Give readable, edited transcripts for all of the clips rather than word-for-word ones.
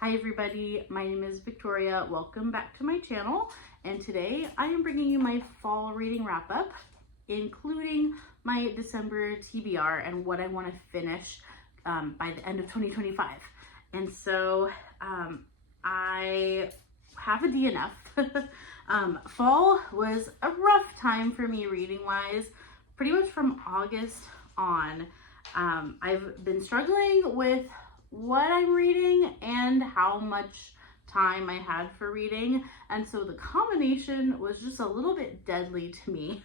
Hi everybody, my name is Victoria. Welcome back to my channel, and today I am bringing you my fall reading wrap up, including my December TBR and what I want to finish by the end of 2025. And so I have a DNF. Fall was a rough time for me reading wise, pretty much from August on. I've been struggling with what I'm reading and how much time I had for reading, and so the combination was just a little bit deadly to me.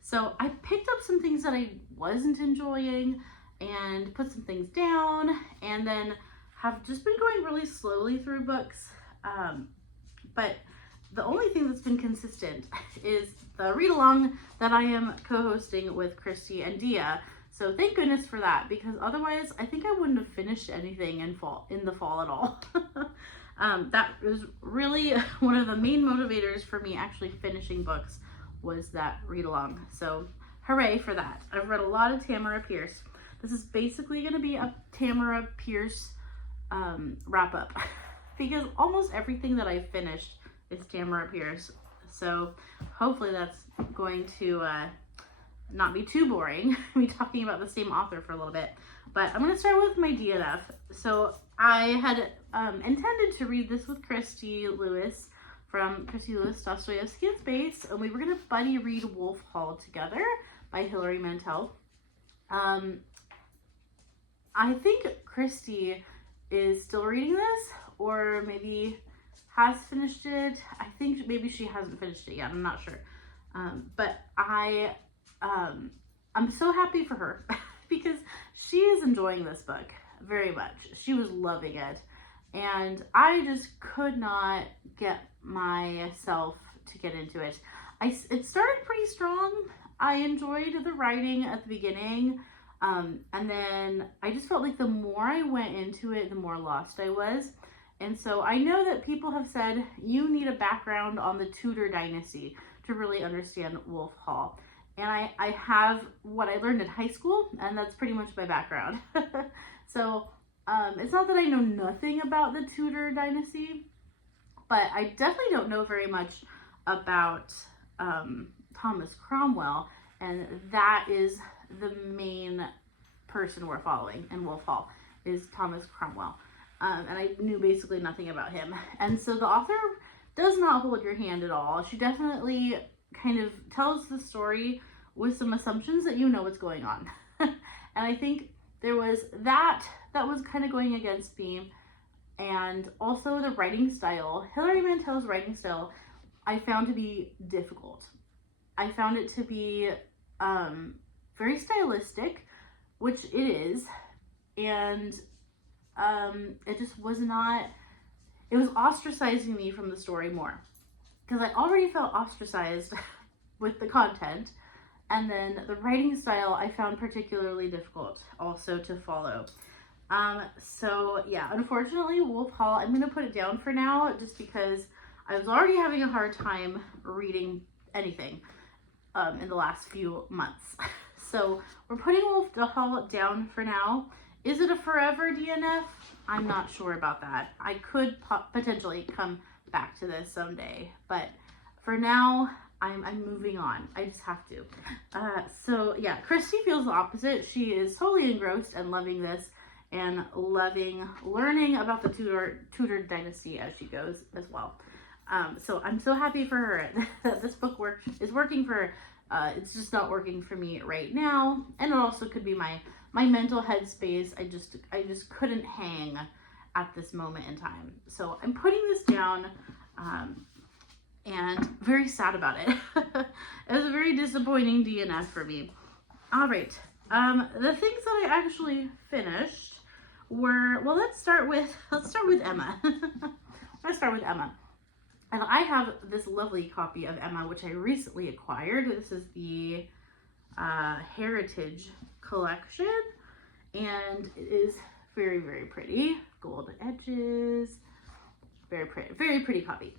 So I picked up some things that I wasn't enjoying and put some things down, and then have just been going really slowly through books. But the only thing that's been consistent is the read along that I am co-hosting with Christy and Dia. So thank goodness for that, because otherwise I think I wouldn't have finished anything in the fall at all. That was really one of the main motivators for me actually finishing books, was that read along. So hooray for that. I've read a lot of Tamara Pierce. This is basically going to be a Tamara Pierce wrap up because almost everything that I finished is Tamara Pierce. So hopefully that's going to not be too boring, me talking about the same author for a little bit. But I'm going to start with my DNF. So I had intended to read this with Christy Lewis from Christy Lewis, Dostoevsky in Space, and we were going to buddy read Wolf Hall together by Hilary Mantel. I think Christy is still reading this, or maybe has finished it. I think maybe she hasn't finished it yet. I'm not sure. But I'm so happy for her because she is enjoying this book very much. She was loving it, and I just could not get myself to get into it. It started pretty strong. I enjoyed the writing at the beginning, and then I just felt like the more I went into it, the more lost I was. And so I know that people have said you need a background on the Tudor dynasty to really understand Wolf Hall. And I have what I learned in high school, and that's pretty much my background. So it's not that I know nothing about the Tudor dynasty, but I definitely don't know very much about Thomas Cromwell, and that is the main person we're following in Wolf Hall, is Thomas Cromwell. And I knew basically nothing about him. And so the author does not hold your hand at all. She definitely kind of tells the story with some assumptions that you know what's going on. And I think there was that was kind of going against me, and also the writing style. Hilary Mantel's writing style I found to be difficult. I found it to be very stylistic, which it is, and it just was not, it was ostracizing me from the story more, because I already felt ostracized with the content, and then the writing style I found particularly difficult also to follow. So yeah, unfortunately, Wolf Hall, I'm going to put it down for now, just because I was already having a hard time reading anything in the last few months. So we're putting Wolf Hall down for now. Is it a forever DNF? I'm not sure about that. I could potentially come back to this someday, but for now I'm moving on. I just have to. So yeah, Christy feels the opposite. She is totally engrossed and loving this, and loving learning about the Tudor dynasty as she goes as well. So I'm so happy for her that this book is working for her. It's just not working for me right now, and it also could be my mental headspace. I just couldn't hang at this moment in time. So I'm putting this down, and very sad about it. It was a very disappointing DNF for me. All right, the things that I actually finished were, well, let's start with Emma. Let's start with Emma. And I have this lovely copy of Emma, which I recently acquired. This is the Heritage collection, and it is very, very pretty. Gold edges, very pretty copy.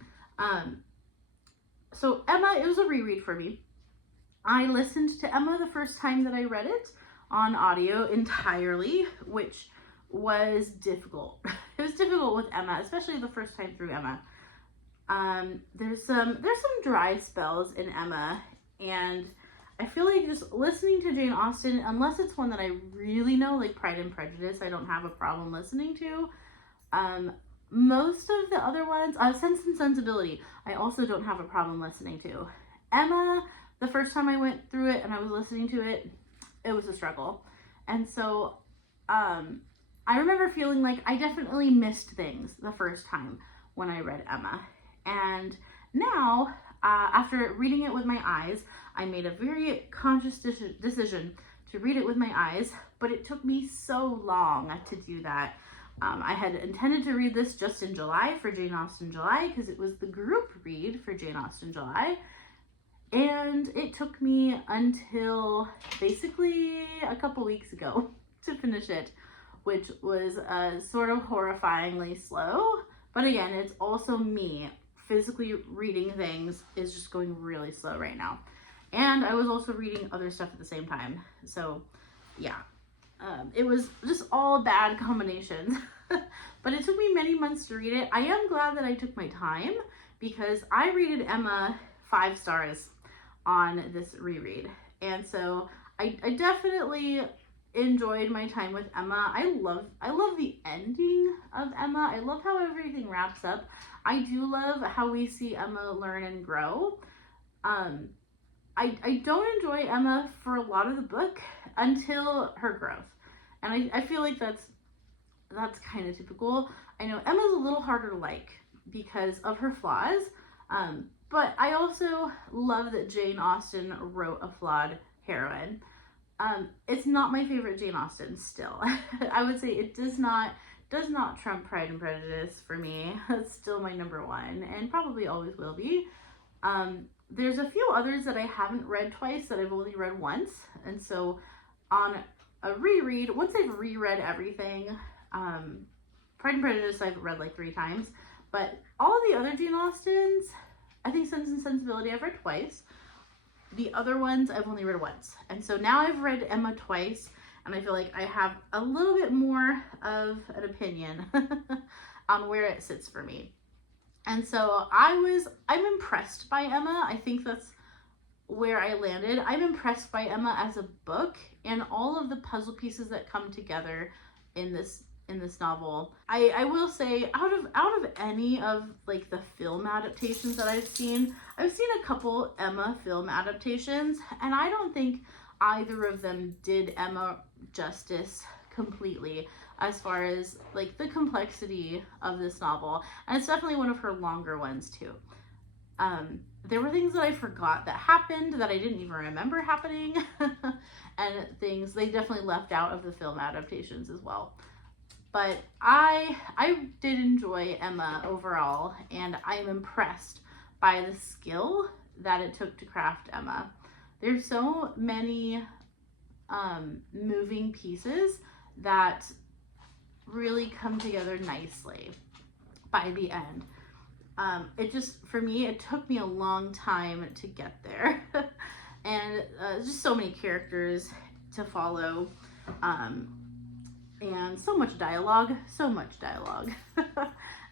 So Emma, it was a reread for me. I listened to Emma the first time that I read it on audio entirely, which was difficult. It was difficult with Emma, especially the first time through Emma. There's some dry spells in Emma, and I feel like just listening to Jane Austen, unless it's one that I really know, like Pride and Prejudice, I don't have a problem listening to. Most of the other ones, Sense and Sensibility, I also don't have a problem listening to. Emma, the first time I went through it and I was listening to it, it was a struggle. And so, I remember feeling like I definitely missed things the first time when I read Emma. And now, after reading it with my eyes, I made a very conscious decision to read it with my eyes, but it took me so long to do that. I had intended to read this just in July for Jane Austen July because it was the group read for Jane Austen July. And it took me until basically a couple weeks ago to finish it, which was sort of horrifyingly slow. But again, it's also me. Physically reading things is just going really slow right now. And I was also reading other stuff at the same time. So yeah, it was just all bad combinations. But it took me many months to read it. I am glad that I took my time because I rated Emma 5 stars on this reread. And so I definitely enjoyed my time with Emma. I love the ending of Emma. I love how everything wraps up. I do love how we see Emma learn and grow. I don't enjoy Emma for a lot of the book until her growth. And I feel like that's kind of typical. I know Emma's a little harder to like because of her flaws. But I also love that Jane Austen wrote a flawed heroine. It's not my favorite Jane Austen still. I would say it does not trump Pride and Prejudice for me. It's still my number one and probably always will be. There's a few others that I haven't read twice that I've only read once. And so on a reread, once I've reread everything, Pride and Prejudice I've read like 3 times, but all the other Jane Austens, I think Sense and Sensibility I've read twice. The other ones I've only read once. And so now I've read Emma twice, and I feel like I have a little bit more of an opinion on where it sits for me. And so I'm impressed by Emma. I think that's where I landed. I'm impressed by Emma as a book and all of the puzzle pieces that come together in this novel. I will say out of any of like the film adaptations that I've seen a couple Emma film adaptations, and I don't think either of them did Emma justice completely as far as like the complexity of this novel. And it's definitely one of her longer ones too. There were things that I forgot that happened that I didn't even remember happening and things they definitely left out of the film adaptations as well. But I did enjoy Emma overall, and I'm impressed by the skill that it took to craft Emma. There's so many moving pieces that really come together nicely by the end. It just, for me, it took me a long time to get there. And just so many characters to follow. And so much dialogue.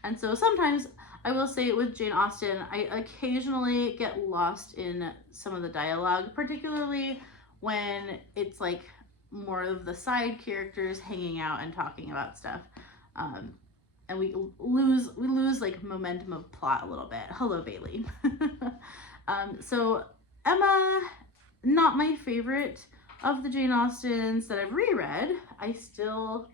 And so sometimes I will say with Jane Austen, I occasionally get lost in some of the dialogue, particularly when it's like more of the side characters hanging out and talking about stuff. And we lose like momentum of plot a little bit. Hello, Bailey. So Emma, not my favorite of the Jane Austens that I've reread. I still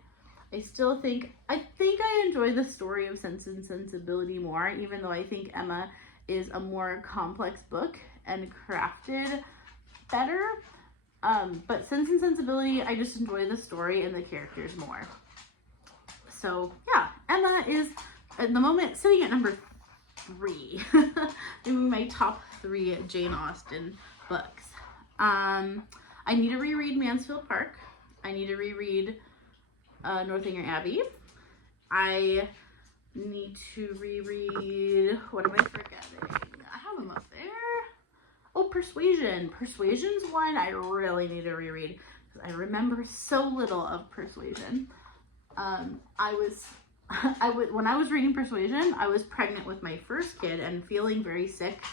think I enjoy the story of Sense and Sensibility more, even though I think Emma is a more complex book and crafted better. But Sense and Sensibility, I just enjoy the story and the characters more. So yeah, Emma is at the moment sitting at number 3 in my top 3 Jane Austen books. I need to reread Mansfield Park. I need to reread Northanger Abbey. I need to reread, what am I forgetting? I have them up there. Oh, Persuasion. Persuasion's one I really need to reread because I remember so little of Persuasion. When I was reading Persuasion, I was pregnant with my first kid and feeling very sick,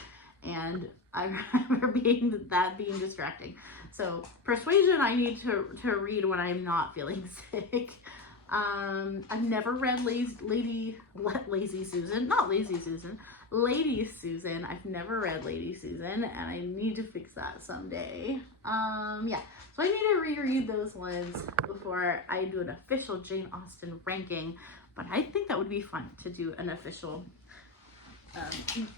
and I remember being distracting. So Persuasion, I need to read when I'm not feeling sick. I've never read Lady Susan. I've never read Lady Susan, and I need to fix that someday. Yeah, so I need to reread those ones before I do an official Jane Austen ranking, but I think that would be fun to do an official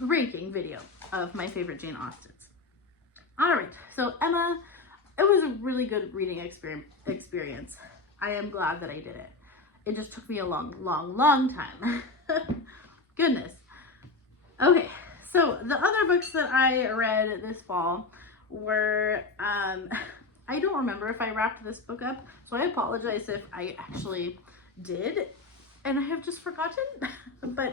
ranking video of my favorite Jane Austens. All right, so Emma, it was a really good reading experience. I am glad that I did it. It just took me a long time. Goodness. Okay, so the other books that I read this fall were, I don't remember if I wrapped this book up, so I apologize if I actually did, and I have just forgotten, but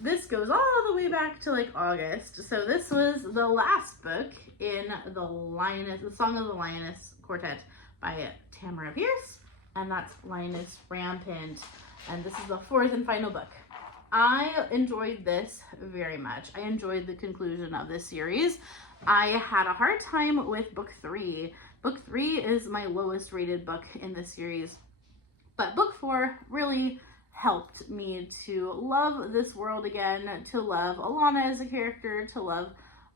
this goes all the way back to like August. So this was the last book in the Song of the Lioness Quartet by Tamara Pierce, and that's Lioness Rampant, and this is the fourth and final book. I enjoyed this very much. I enjoyed the conclusion of this series. I had a hard time with book 3. Book 3 is my lowest rated book in this series, but book 4 really helped me to love this world again, to love Alana as a character, to love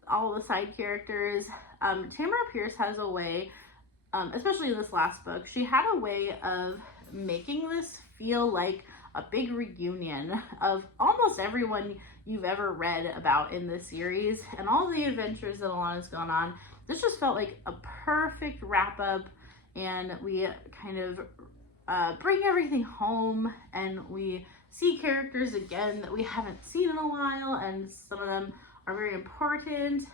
all the side characters. Tamara Pierce has a way, especially in this last book, she had a way of making this feel like a big reunion of almost everyone you've ever read about in this series and all the adventures that Alana's gone on. This just felt like a perfect wrap up, and we kind of bring everything home, and we see characters again that we haven't seen in a while, and some of them are very important.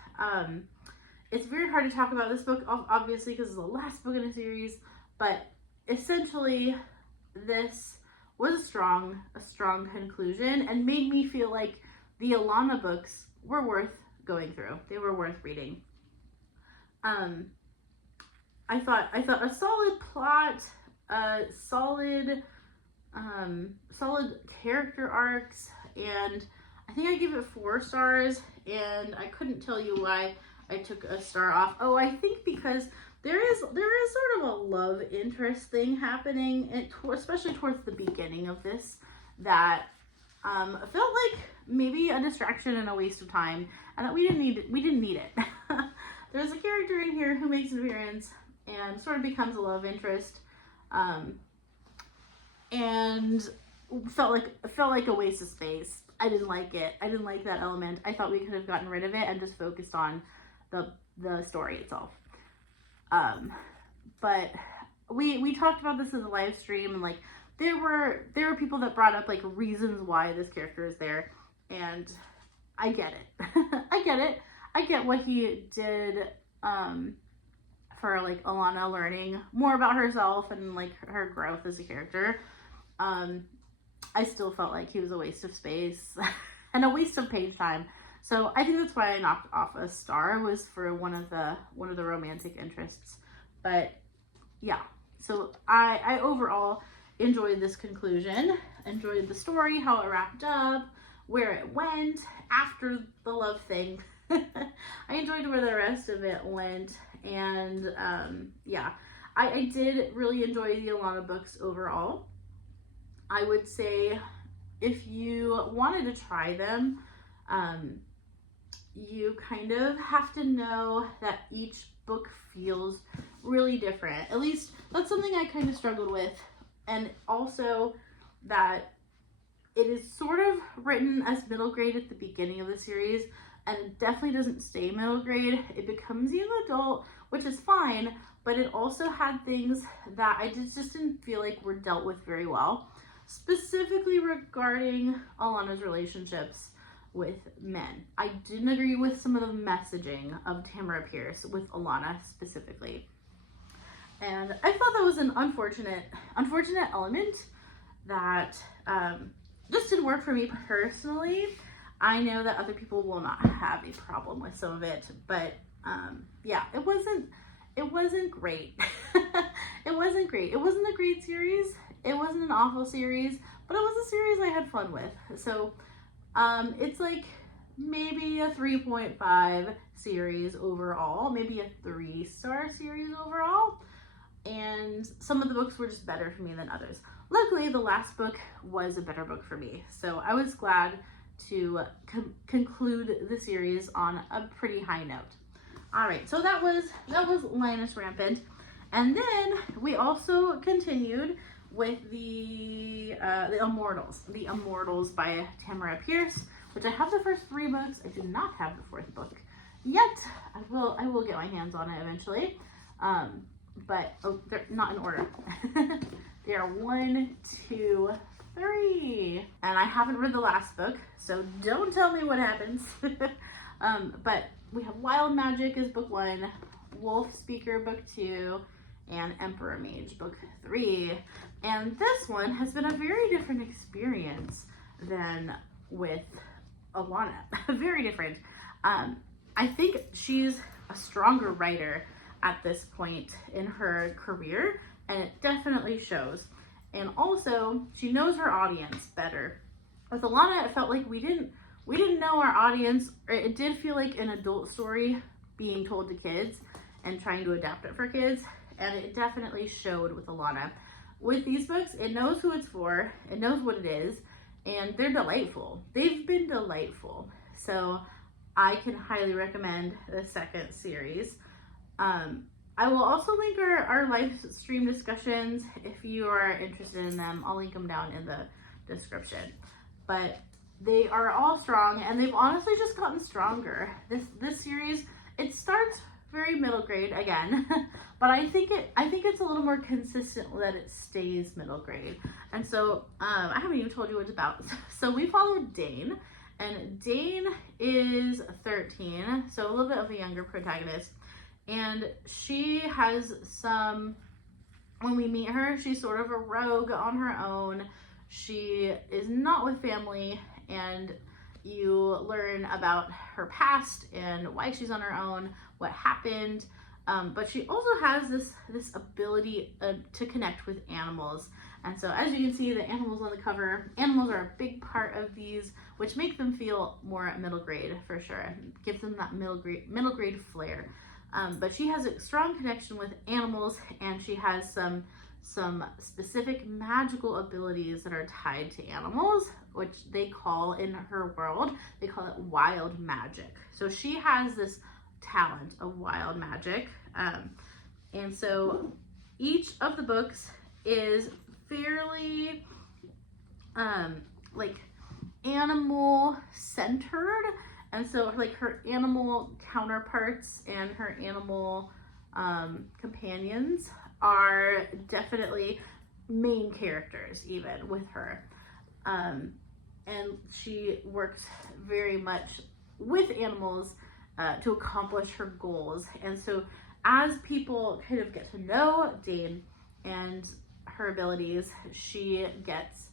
It's very hard to talk about this book, obviously, because it's the last book in a series, but essentially this was a strong conclusion and made me feel like the Alana books were worth going through. They were worth reading. I thought a solid plot, solid character arcs, and I think I gave it 4 stars, and I couldn't tell you why I took a star off. Oh, I think because there is sort of a love interest thing happening, especially towards the beginning of this, that felt like maybe a distraction and a waste of time, and that we didn't need it. There's a character in here who makes an appearance and sort of becomes a love interest, and felt like a waste of space. I didn't like it. I didn't like that element. I thought we could have gotten rid of it and just focused on the story itself. But we talked about this in the live stream, and like there were people that brought up like reasons why this character is there, and I get it. I get what he did for like Alana learning more about herself and like her growth as a character. I still felt like he was a waste of space and a waste of page time. So I think that's why I knocked off a star, was for one of the romantic interests. But yeah, so I overall enjoyed this conclusion, enjoyed the story, how it wrapped up, where it went after the love thing. I enjoyed where the rest of it went, and yeah, I did really enjoy the Alana books overall. I would say if you wanted to try them, you kind of have to know that each book feels really different. At least that's something I kind of struggled with, and also that it is sort of written as middle grade at the beginning of the series, and it definitely doesn't stay middle grade. It becomes young adult, which is fine, but it also had things that I just didn't feel like were dealt with very well, specifically regarding Alana's relationships with men. I didn't agree with some of the messaging of Tamara Pierce with Alana specifically, and I thought that was an unfortunate element that just didn't work for me personally. I know that other people will not have a problem with some of it, but yeah, it wasn't great. It wasn't great. It wasn't a great series. It wasn't an awful series, but it was a series I had fun with. So it's like maybe a 3.5 series overall, maybe a 3-star series overall. And some of the books were just better for me than others. Luckily, the last book was a better book for me. So I was glad to conclude the series on a pretty high note. All right, so that was Linus Rampant. And then we also continued with the Immortals. The Immortals by Tamara Pierce, which I have the first 3 books. I do not have the 4th book yet. I will get my hands on it eventually. But they're not in order. They are 1, 2, 3. And I haven't read the last book, so don't tell me what happens. But we have Wild Magic is book 1, Wolf Speaker book 2, and Emperor Mage book 3. And this one has been a very different experience than with Alana. Very different. I think she's a stronger writer at this point in her career, and it definitely shows. And also, she knows her audience better. With Alana, it felt like we didn't know our audience. It did feel like an adult story being told to kids and trying to adapt it for kids, and it definitely showed with Alana. With these books, it knows who it's for, it knows what it is, and they're delightful. They've been delightful. So I can highly recommend the 2nd series. I will also link our live stream discussions if you are interested in them. I'll link them down in the description. But they are all strong, and they've honestly just gotten stronger. This series, it starts very middle grade again, but I think it's a little more consistent that it stays middle grade. And so I haven't even told you what it's about. So we followed Dane, and Dane is 13, so a little bit of a younger protagonist. And she has when we meet her, she's sort of a rogue on her own. She is not with family, and you learn about her past and why she's on her own, what happened. But she also has this ability to connect with animals. And so as you can see, the animals on the cover, animals are a big part of these, which make them feel more middle grade for sure. It gives them that middle grade flair. But she has a strong connection with animals, and she has some specific magical abilities that are tied to animals, which they call, in her world, they call it wild magic. So she has this talent of wild magic. And so each of the books is fairly like animal centered. And so like her animal counterparts and her animal companions are definitely main characters even with her. And she works very much with animals to accomplish her goals. And so as people kind of get to know Dane and her abilities, she gets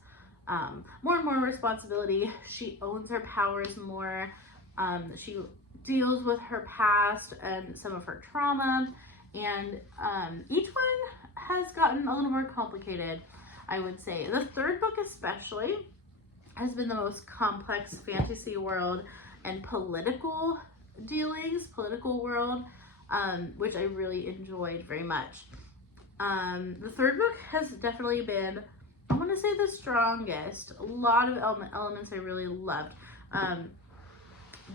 more and more responsibility. She owns her powers more. She deals with her past and some of her trauma, and each one has gotten a little more complicated, I would say. The 3rd book especially has been the most complex fantasy world and political dealings, political world, which I really enjoyed very much. The 3rd book has definitely been, I want to say, the strongest. A lot of elements I really loved.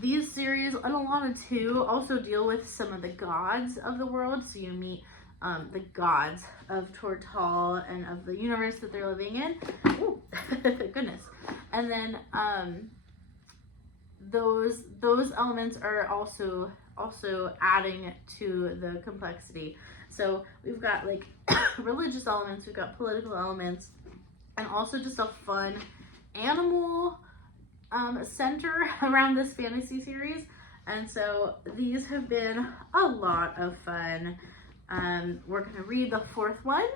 These series, and Alana too, also deal with some of the gods of the world. So you meet the gods of Tortal and of the universe that they're living in. Ooh, goodness. And then those elements are also adding to the complexity. So we've got like religious elements, we've got political elements, and also just a fun animal center around this fantasy series. And so these have been a lot of fun. We're going to read the 4th one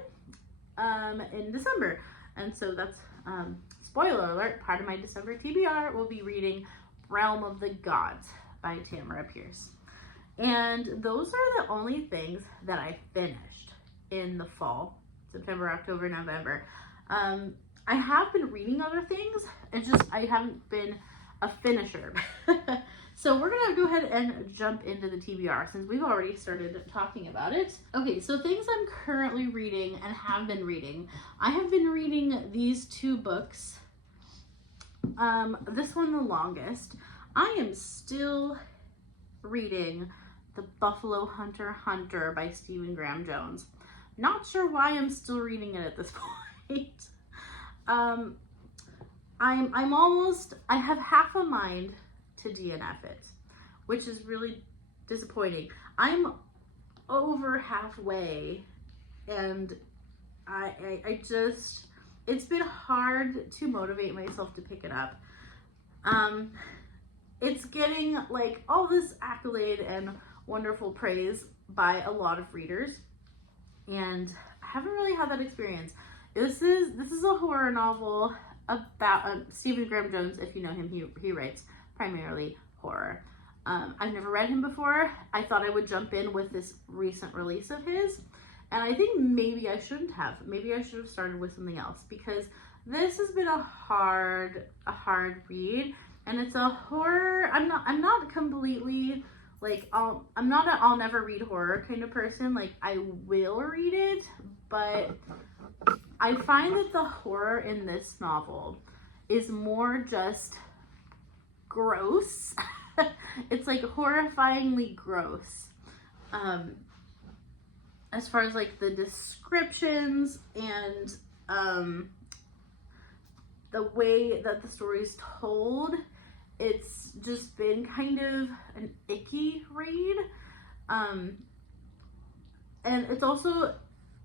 in December. And so that's, spoiler alert, part of my December TBR, we'll be reading Realm of the Gods by Tamara Pierce. And those are the only things that I finished in the fall, September, October, November. I have been reading other things. It's just I haven't been a finisher. So we're gonna go ahead and jump into the TBR since we've already started talking about it. Okay, so things I'm currently reading and have been reading. I have been reading these 2 books. This one the longest. I am still reading The Buffalo Hunter by Stephen Graham Jones. Not sure why I'm still reading it at this point. I have half a mind to DNF it, which is really disappointing. I'm over halfway, and I just, it's been hard to motivate myself to pick it up. It's getting like all this accolade and wonderful praise by a lot of readers, and I haven't really had that experience. This is a horror novel about Stephen Graham Jones. If you know him, he writes primarily horror. I've never read him before. I thought I would jump in with this recent release of his, and I think maybe I shouldn't have. Maybe I should have started with something else, because this has been a hard read, and it's a horror. I'm not completely like I'm not an I'll never read horror kind of person. Like, I will read it, but I find that the horror in this novel is more just gross. It's like horrifyingly gross. As far as like the descriptions and the way that the story is told, it's just been kind of an icky read. And it's also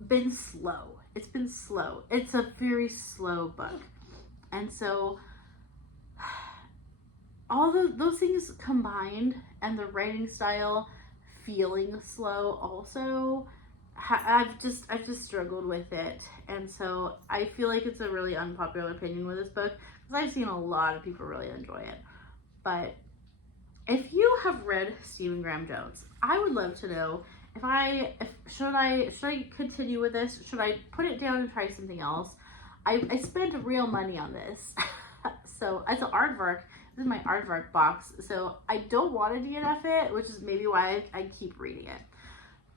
been slow. It's been slow. It's a very slow book. And so all those things combined, and the writing style feeling slow also, I've just struggled with it. And so I feel like it's a really unpopular opinion with this book, because I've seen a lot of people really enjoy it. But if you have read Stephen Graham Jones, I would love to know should I continue with this? Should I put it down and try something else? I spent real money on this. So it's an aardvark. This is my aardvark box. So I don't want to DNF it, which is maybe why I keep reading it.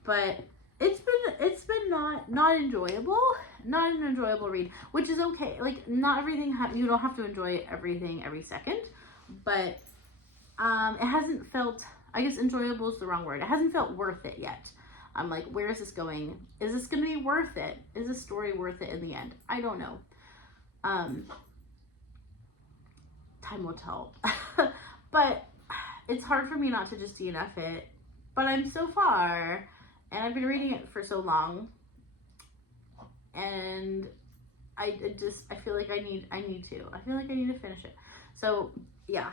But it's been not enjoyable. Not an enjoyable read, which is okay. Like, not everything, you don't have to enjoy everything every second, but it hasn't felt, I guess enjoyable is the wrong word. It hasn't felt worth it yet. I'm like, where is this going? Is this going to be worth it? Is the story worth it in the end? I don't know. Time will tell. But it's hard for me not to just DNF it. But I'm so far, and I've been reading it for so long, and I feel like I need to finish it. So yeah,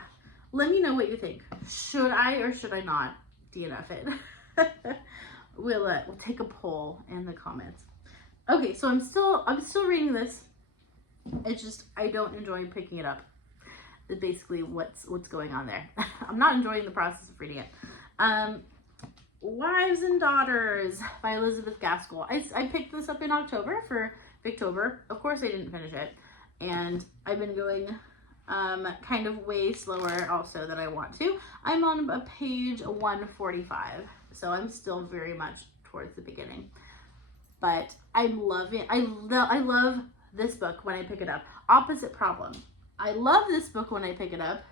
let me know what you think. Should I or should I not DNF it? We'll take a poll in the comments. Okay, so I'm still reading this. It's just I don't enjoy picking it up. Is basically what's going on there. I'm not enjoying the process of reading it. Wives and Daughters by Elizabeth Gaskell. I picked this up in October for Victober. Of course I didn't finish it, and I've been going kind of way slower also than I want to. I'm on a page 145, so I'm still very much towards the beginning, but I'm loving. I love this book when I pick it up. Opposite problem. I love this book when I pick it up.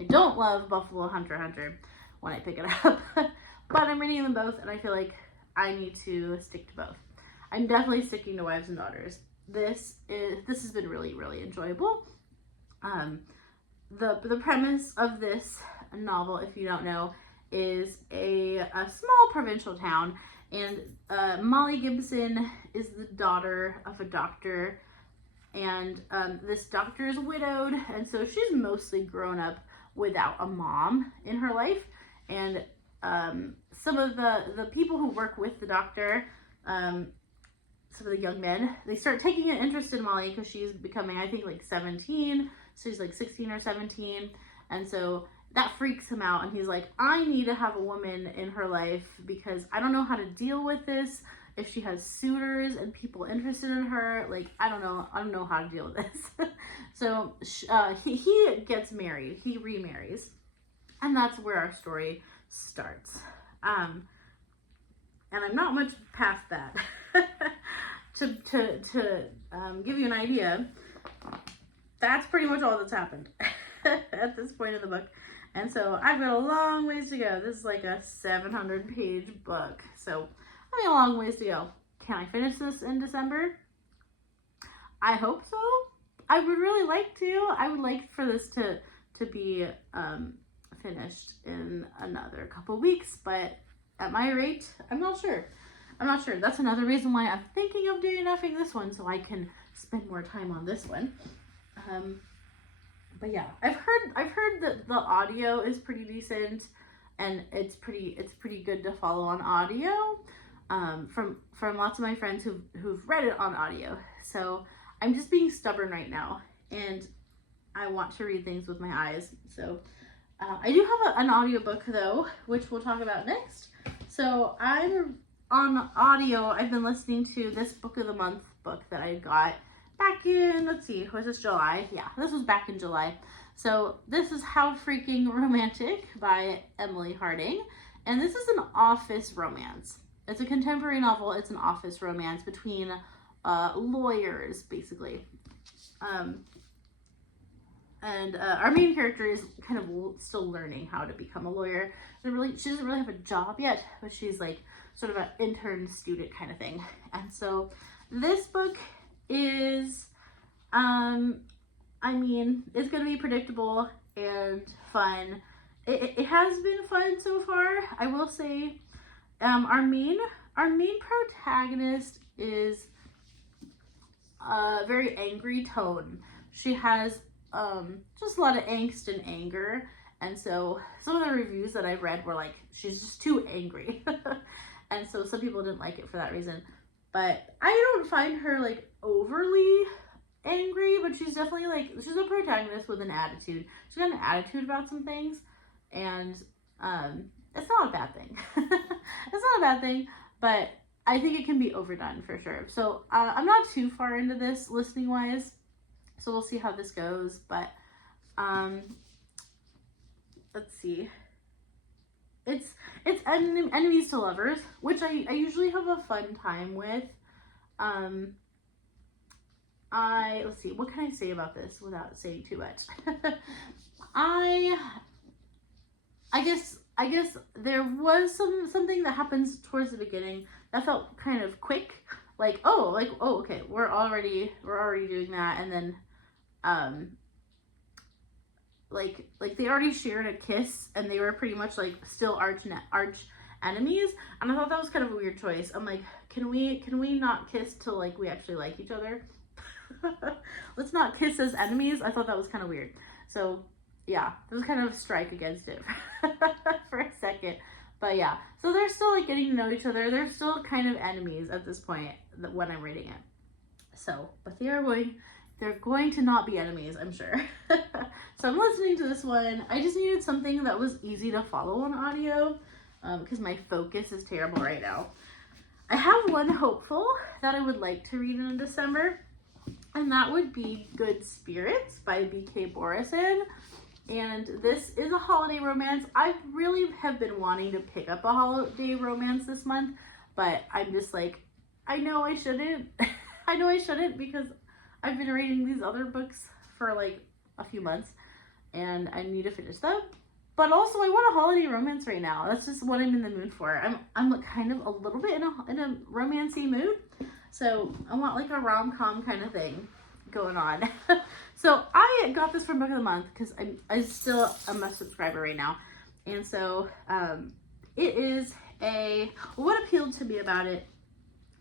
I don't love Buffalo Hunter when I pick it up. But I'm reading them both, and I feel like I need to stick to both. I'm definitely sticking to Wives and Daughters. This has been really, really enjoyable. The premise of this novel, if you don't know, is a small provincial town, and Molly Gibson is the daughter of a doctor. And this doctor is widowed, and so she's mostly grown up without a mom in her life. And some of the people who work with the doctor, some of the young men, they start taking an interest in Molly because she's becoming, I think, like 17. So she's like 16 or 17. And so that freaks him out, and he's like, I need to have a woman in her life because I don't know how to deal with this. if she has suitors and people interested in her. Like, I don't know how to deal with this. So he gets married, he remarries, and that's where our story starts. And I'm not much past that. to give you an idea, that's pretty much all that's happened at this point in the book. And so I've got a long ways to go. This is like a 700-page book. So I have a long ways to go. Can I finish this in December? I hope so. I would really like to. I would like for this to be finished in another couple weeks, but at my rate, I'm not sure. That's another reason why I'm thinking of DNFing this one, so I can spend more time on this one. But yeah, I've heard that the audio is pretty decent, and it's pretty good to follow on audio. From lots of my friends who've read it on audio. So I'm just being stubborn right now, and I want to read things with my eyes. So I do have an audiobook though, which we'll talk about next. So I'm on audio. I've been listening to this book of the month book that I got back in, let's see, was this July? Yeah, this was back in July. So this is How Freaking Romantic by Emily Harding. And this is an office romance. It's a contemporary novel. It's an office romance between lawyers, basically. And our main character is kind of still learning how to become a lawyer. She doesn't really have a job yet, but she's like sort of an intern student kind of thing. And so this book is, I mean, it's going to be predictable and fun. It has been fun so far. I will say, our main protagonist is a very angry tone. She has just a lot of angst and anger, and so some of the reviews that I've read were like, she's just too angry. And so some people didn't like it for that reason. But I don't find her like overly angry, but she's definitely like, she's a protagonist with an attitude. She's got an attitude about some things, and it's not a bad thing. It's not a bad thing, but I think it can be overdone for sure. So I'm not too far into this listening wise, so we'll see how this goes. But let's see. It's enemies to lovers, which I usually have a fun time with. Let's see, what can I say about this without saying too much? I guess there was something that happens towards the beginning that felt kind of quick. Like, oh, okay, we're already doing that, and then like they already shared a kiss, and they were pretty much like still arch enemies, and I thought that was kind of a weird choice. I'm like, can we not kiss till like we actually like each other? Let's not kiss as enemies. I thought that was kind of weird. So yeah, there was kind of a strike against it for a second. But yeah, so they're still like getting to know each other. They're still kind of enemies at this point when I'm reading it. So, but they're going to not be enemies, I'm sure. So I'm listening to this one. I just needed something that was easy to follow on audio, because my focus is terrible right now. I have one hopeful that I would like to read in December, and that would be Good Spirits by B.K. Borison. And this is a holiday romance. I really have been wanting to pick up a holiday romance this month, but I'm just like, I know I shouldn't. I know I shouldn't, because I've been reading these other books for like a few months, and I need to finish them. But also, I want a holiday romance right now. That's just what I'm in the mood for. I'm kind of a little bit in a romancy mood, so I want like a rom-com kind of thing going on. So I got this from Book of the Month because I still am a subscriber right now, and so it is what appealed to me about it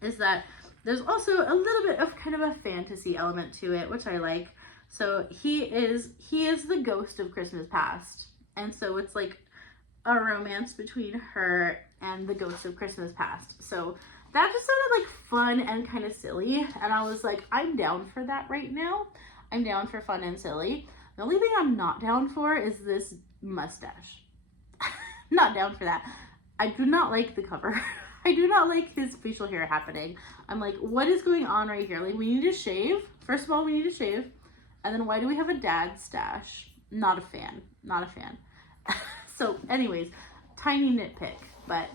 is that there's also a little bit of kind of a fantasy element to it, which I like. So he is the ghost of Christmas Past, and so it's like a romance between her and the ghost of Christmas Past. So that just sounded like fun and kind of silly, and I was like, I'm down for that right now. I'm down for fun and silly. The only thing I'm not down for is this mustache. Not down for that. I do not like the cover. I do not like his facial hair happening. I'm like, what is going on right here? Like, we need to shave. First of all, we need to shave. And then why do we have a dad stash? Not a fan. Not a fan. So anyways, tiny nitpick, but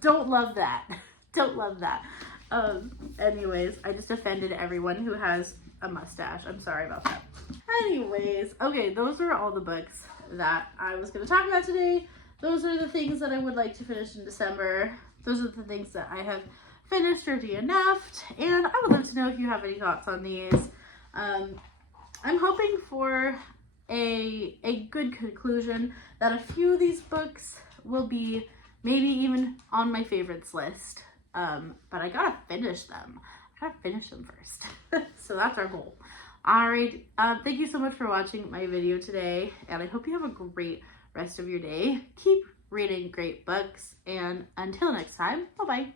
don't love that. Don't love that. Anyways, I just offended everyone who has a mustache. I'm sorry about that. Anyways, okay, those are all the books that I was going to talk about today. Those are the things that I would like to finish in December. Those are the things that I have finished or DNF'd, and I would love to know if you have any thoughts on these. I'm hoping for a good conclusion, that a few of these books will be maybe even on my favorites list. But I gotta finish them. I gotta finish them first. So that's our goal. Alright, thank you so much for watching my video today, and I hope you have a great rest of your day. Keep reading great books, and until next time, bye-bye.